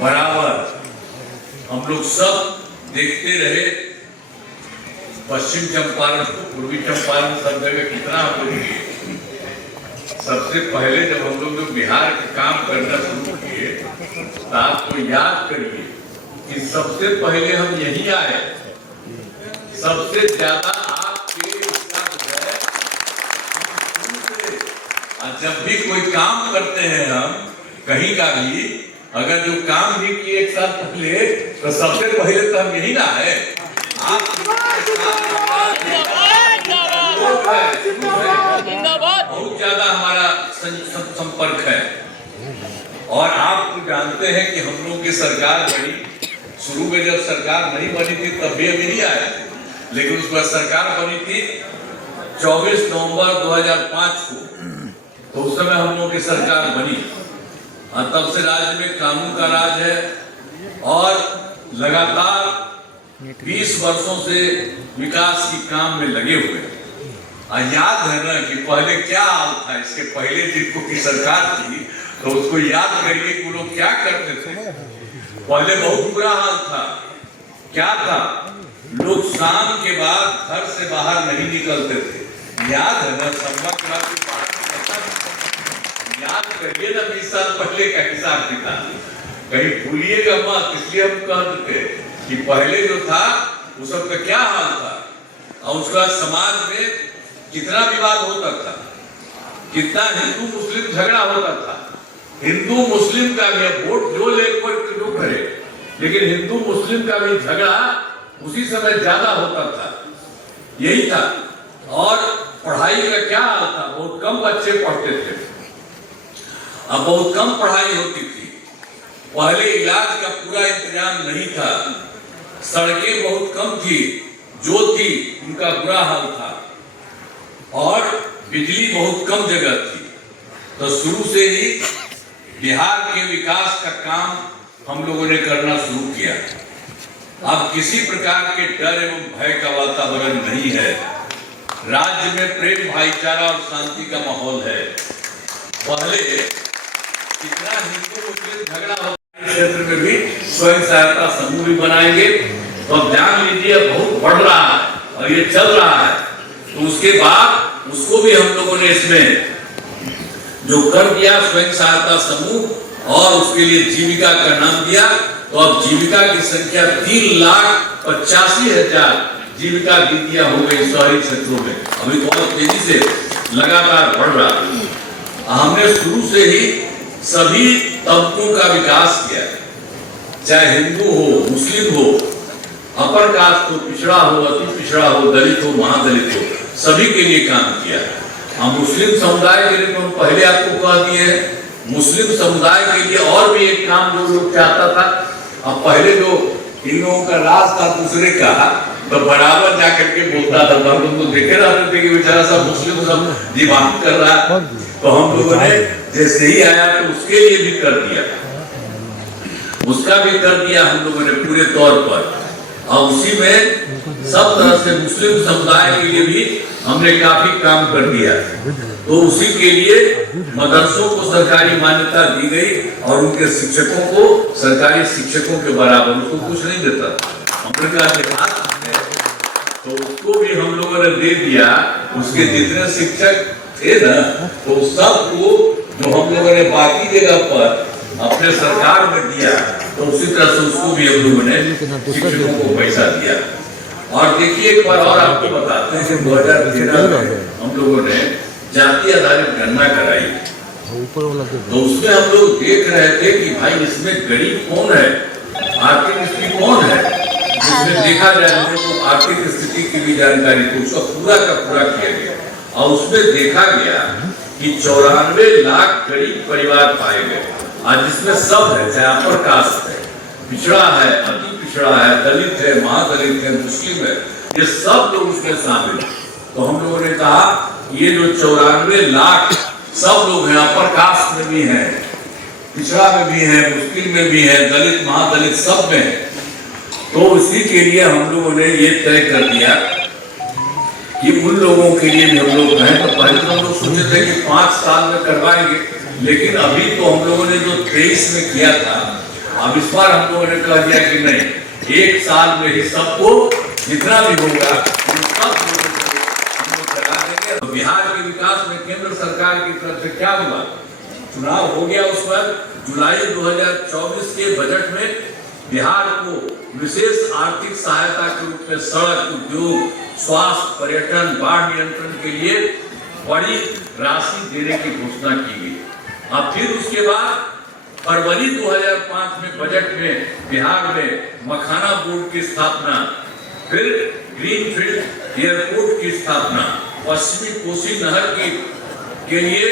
बराबर हम लोग सब देखते रहे। पश्चिम चंपारण को पूर्वी चंपारण सब जगह कितना हम लोग किए। सबसे पहले जब हम लोग जो बिहार के काम करना शुरू किए तो आपको याद करिए कि सबसे पहले हम यही आए। सबसे ज्यादा आपके जब भी कोई काम करते हैं हम कहीं का भी, अगर जो काम भी किए एक साल पहले तो सबसे पहले तो हम यही ना है। आप बहुत ज्यादा हमारा संपर्क है और आप तो जानते हैं कि हम लोग की सरकार बनी। शुरू में जब सरकार नहीं बनी थी तब भी अभी नहीं आए, लेकिन उस पर सरकार बनी थी 24 नवंबर 2005 को। तो उस समय हम लोग की सरकार बनी और तब से राज्य में कानून का राज है और लगातार 20 वर्षों से विकास की काम में लगे हुए हैं। याद है ना कि पहले क्या हाल था, इसके पहले जिनको की सरकार थी तो उसको याद करिए कि वो लोग क्या करते थे। पहले बहुत बुरा हाल था। क्या था, लोग शाम के बाद घर से बाहर नहीं निकलते थे। याद है ना, संभव याद करिए ना 20 साल पहले का हिसाब किताब, कहीं भूलिएगा मत। इसलिए हम कहते कि पहले जो था वो सब का क्या हाल था और उसका समाज में कितना विवाद होता था, कितना हिंदू मुस्लिम झगड़ा होता था। हिंदू मुस्लिम का भी वोट जो ले कोई जो करे, लेकिन हिंदू मुस्लिम का भी झगड़ा उसी समय ज्यादा होता था। यही था। और पढ़ाई का क्या हाल था, बहुत कम बच्चे पढ़ते थे। अब बहुत कम पढ़ाई होती थी। पहले इलाज का पूरा इंतजाम नहीं था। सड़कें बहुत कम थी, जो थी उनका बुरा हाल था और बिजली बहुत कम जगह थी। तो शुरू से ही बिहार के विकास का काम हम लोगों ने करना शुरू किया। अब किसी प्रकार के डर एवं भय का वातावरण नहीं है। राज्य में प्रेम, भाईचारा और शांति का माहौल है। पहले कितना हिंदू मुस्लिम झगड़ा होता, क्षेत्र में भी स्वयं सहायता समूह भी बनाएंगे। तो अब जान लीजिए बहुत बढ़ रहा है और ये चल रहा है। तो उसके बाद उसको भी हम लोगों ने इसमें जो कर दिया स्वयं सहायता समूह और उसके लिए जीविका का नाम दिया। तो अब जीविका की संख्या 3,85,000 जीविका दीदियां हो गई शहरी क्षेत्रों में। अभी बहुत तेजी से लगातार बढ़ रहा है। हमने शुरू से ही सभी तबकों का विकास किया, चाहे हिंदू हो, मुस्लिम हो, अपर कास्ट हो, पिछड़ा हो, अति पिछड़ा हो, दलित हो, महादलित हो, सभी के लिए काम किया। हम मुस्लिम समुदाय के लिए हम पहले आपको कह दिए, मुस्लिम समुदाय के लिए और भी एक काम जो लोग चाहता था। अब पहले जो इन लोगों का राज था दूसरे का, तो बराबर जाकर के बोलता था। तो हम लोग तो देखे रहते थे कि बेचारा सब मुस्लिम सब दिमाग कर रहा है। तो हम लोगों ने जैसे ही आया तो उसके लिए भी कर दिया, उसका भी कर दिया हम लोगों ने पूरे तौर पर। और उसी में सब तरह से मुस्लिम समुदाय के लिए भी हमने काफी काम कर दिया। तो उसी के लिए मदरसों को सरकारी मान्यता दी गई और उनके शिक्षकों को सरकारी शिक्षकों के बराबर, उसको कुछ नहीं देता। हमने कहा तो उसको भी हम लोगों ने दे दिया। उसके जितने शिक्षक थे ना, तो सबको जो हम लोगों ने बाकी जगह पर अपने सरकार में दिया, तो उसी तरह से उसको भी हम लोगों ने शिक्षकों को पैसा दिया। और देखिए एक बार और आपको बताते हैं कि 2013 में हम लोगों ने जाति आधारित गणना कराई। तो उसमें हम लोग देख रहे थे कि भाई इसमें गरीब कौन है, आर्थिक स्थिति कौन है। इसमें देखा जाए तो आर्थिक स्थिति की भी जानकारी को उसका पूरा का पूरा किया गया और उसमें देखा गया कि 94 लाख गरीब परिवार पाए गए। आज जिसमें सब है, चाहे अपर कास्ट है, पिछड़ा है, अति पिछड़ा है, दलित है, महादलित है, मुस्लिम है, ये सब लोग उसमें शामिल है। तो हम लोगों ने कहा ये जो 94 लाख सब लोग हैं, अपर कास्ट में भी हैं, पिछड़ा में भी है, मुस्लिम में भी है, दलित महादलित सब में। तो इसी के लिए हम लोगों ने ये तय कर दिया कि उन लोगों के लिए भी हम लोग हैं। तो पहले तो हम लोग सोचे थे कि 5 साल में करवाएंगे, लेकिन अभी तो हम लोगों ने जो 23 में किया था अब इस बार हम लोगों ने कह दिया कि नहीं, 1 साल में ही सबको जितना भी होगा सब हम लोग करा देंगे। तो बिहार के विकास में केंद्र सरकार की तरफ से क्या हुआ, चुनाव हो गया, उस पर जुलाई 2024 के बजट में बिहार को विशेष आर्थिक सहायता के रूप में सड़क, उद्योग, स्वास्थ्य, पर्यटन, बाढ़ नियंत्रण के लिए बड़ी राशि देने की घोषणा की गई। अब फिर उसके बाद फरवरी 2005 में बजट में बिहार में मखाना बोर्ड की स्थापना, फिर ग्रीनफील्ड एयरपोर्ट की स्थापना, पश्चिमी कोसी नहर के लिए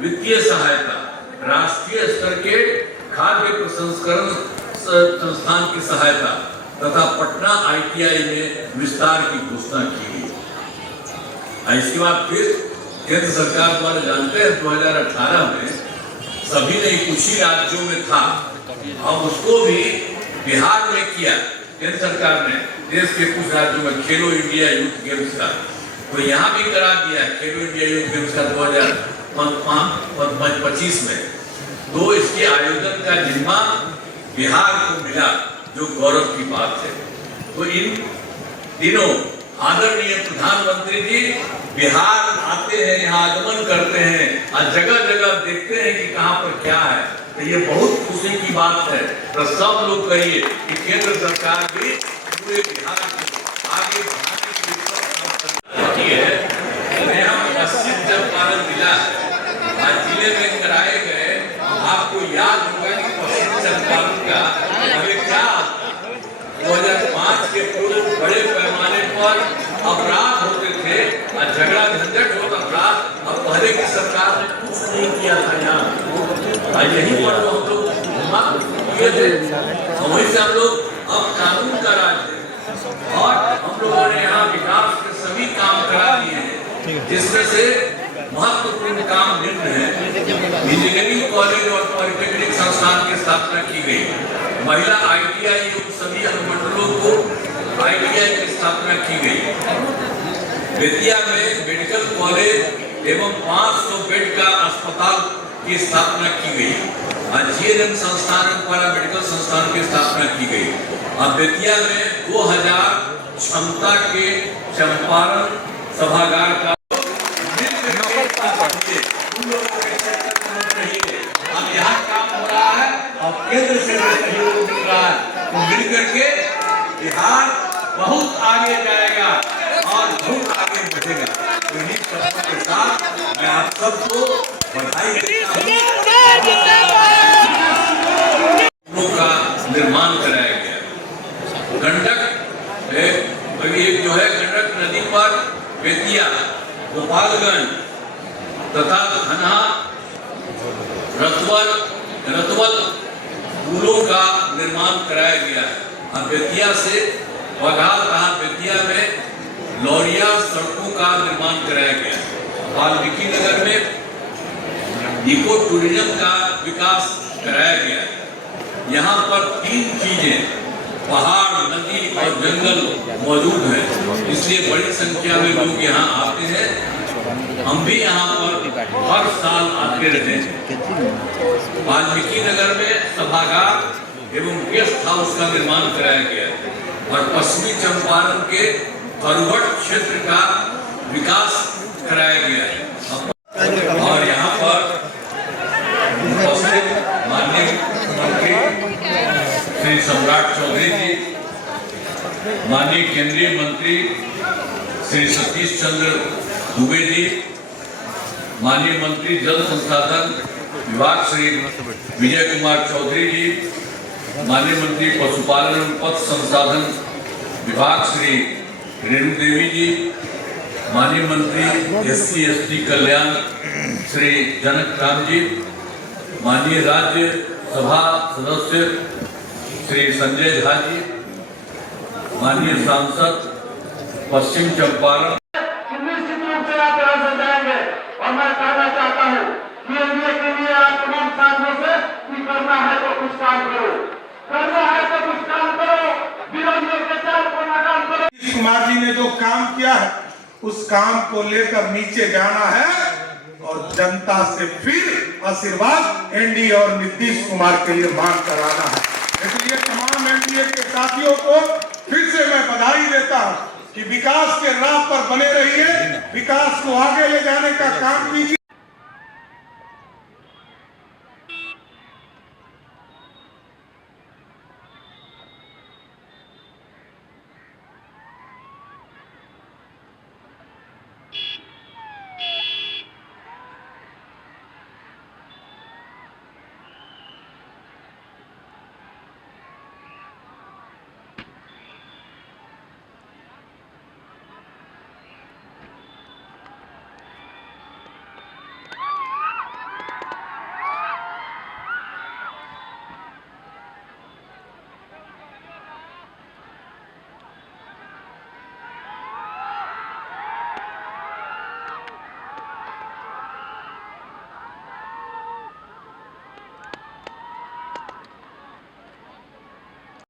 वित्तीय सहायता, राष्ट्रीय स्तर के खाद्य प्रसंस्करण संस्थान की सहायता तथा पटना ITI में विस्तार की घोषणा की गई। इसके बाद फिर केंद्र सरकार द्वारा जानते हैं 2018 में सभी ने कुछ ही राज्यों में था, अब उसको भी बिहार में किया केंद्र सरकार ने, देश के कुछ राज्यों में खेलो इंडिया यूथ गेम्स का, तो यहाँ भी करा दिया खेलो इंडिया यूथ गेम्स का 2025 में। तो इसके आयोजन का जिम्मा बिहार को मिला, जो गौरव की बात है। तो इन दिनों आदरणीय प्रधानमंत्री जी बिहार आते हैं, यहाँ आगमन करते हैं और जगह जगह देखते हैं कि कहाँ पर क्या है, तो ये बहुत खुशी की बात है। तो सब लोग कहिए कि केंद्र सरकार भी पूरे बिहार को आगे बढ़ाने के लिए है। हम पश्चिम चंपारण जिला जिले में कराए गए, आपको याद होगा कि पश्चिम चंपारण का अभी क्या 2005 के पूर्व बड़े पैमाने पर अपराध होते थे और झगड़ा झंझट होता था, अब पहले की सरकार ने कुछ नहीं किया था यहाँ, यही पर तो हम लोग किए थे, वहीं से हम लोग अब कानून का राज है और हम लोगों ने यहाँ विकास के सभी काम करा दिए हैं, जिसमें से महत्वपूर्ण काम निम्न है। इंजीनियरिंग कॉलेज और पॉलिटेक्निक संस्थान की स्थापना की गई, महिला ITI एवं सभी अनुमंडलों को ITI की स्थापना की गई, बेतिया में मेडिकल कॉलेज एवं 500 बेड का अस्पताल की स्थापना की गई, GNM संस्थान पैरा मेडिकल संस्थान की स्थापना की गई। अब बेतिया में 2000 क्षमता के चंपारण सभागार का अब यहाँ काम हो रहा है और केंद्र से सहयोग मिल रहा है, तो मिल करके बिहार बहुत आगे जाएगा और बहुत आगे बढ़ेगा। तो इन्हीं शब्दों के साथ मैं आप सबको बधाई देता हूँ का निर्माण कराया गया। गंडक अभी एक जो है गंडक नदी पर बेतिया, गोपालगंज तथा धनहा, रतवल पुलों का निर्माण कराया गया है। बेतिया से बघाल कहा, बेतिया में लौरिया सड़कों का निर्माण कराया गया है। वाल्मीकि नगर में इको टूरिज्म का विकास कराया गया है। यहाँ पर 3 चीजें पहाड़, नदी और जंगल मौजूद हैं, इसलिए बड़ी संख्या में लोग यहाँ आते हैं। हम भी यहाँ पर हर साल आते रहते हैं। वाल्मीकि नगर में सभागार एवं गेस्ट हाउस का निर्माण कराया गया है और पश्चिमी चंपारण के फरुहट क्षेत्र का विकास कराया गया है। और यहाँ पर माननीय मंत्री श्री सम्राट चौधरी जी, माननीय केंद्रीय मंत्री श्री सतीश चंद्र दुबे जी, माननीय मंत्री जल संसाधन विभाग श्री विजय कुमार चौधरी जी, माननीय मंत्री पशुपालन एवं पशु संसाधन विभाग श्री रेणु देवी जी, माननीय मंत्री SC ST कल्याण श्री जनक राम जी, माननीय राज्य सभा सदस्य श्री संजय झा जी, माननीय सांसद पश्चिम चंपारण। और मैं कहना चाहता हूँ कि एनडीए के लिए आप तमाम साथियों से कि करना है तो कुछ काम करो, करना है तो कुछ काम करो, विरोधियों के चाल को नाकाम करो। नीतीश कुमार जी ने जो काम किया है उस काम को लेकर नीचे जाना है और जनता से फिर आशीर्वाद एनडीए और नीतीश कुमार के लिए मांग कराना है। इसलिए तमाम एनडीए के साथियों को फिर से मैं बधाई देता हूं कि विकास के राह पर बने रहिए, विकास को आगे ले जाने का काम कीजिए।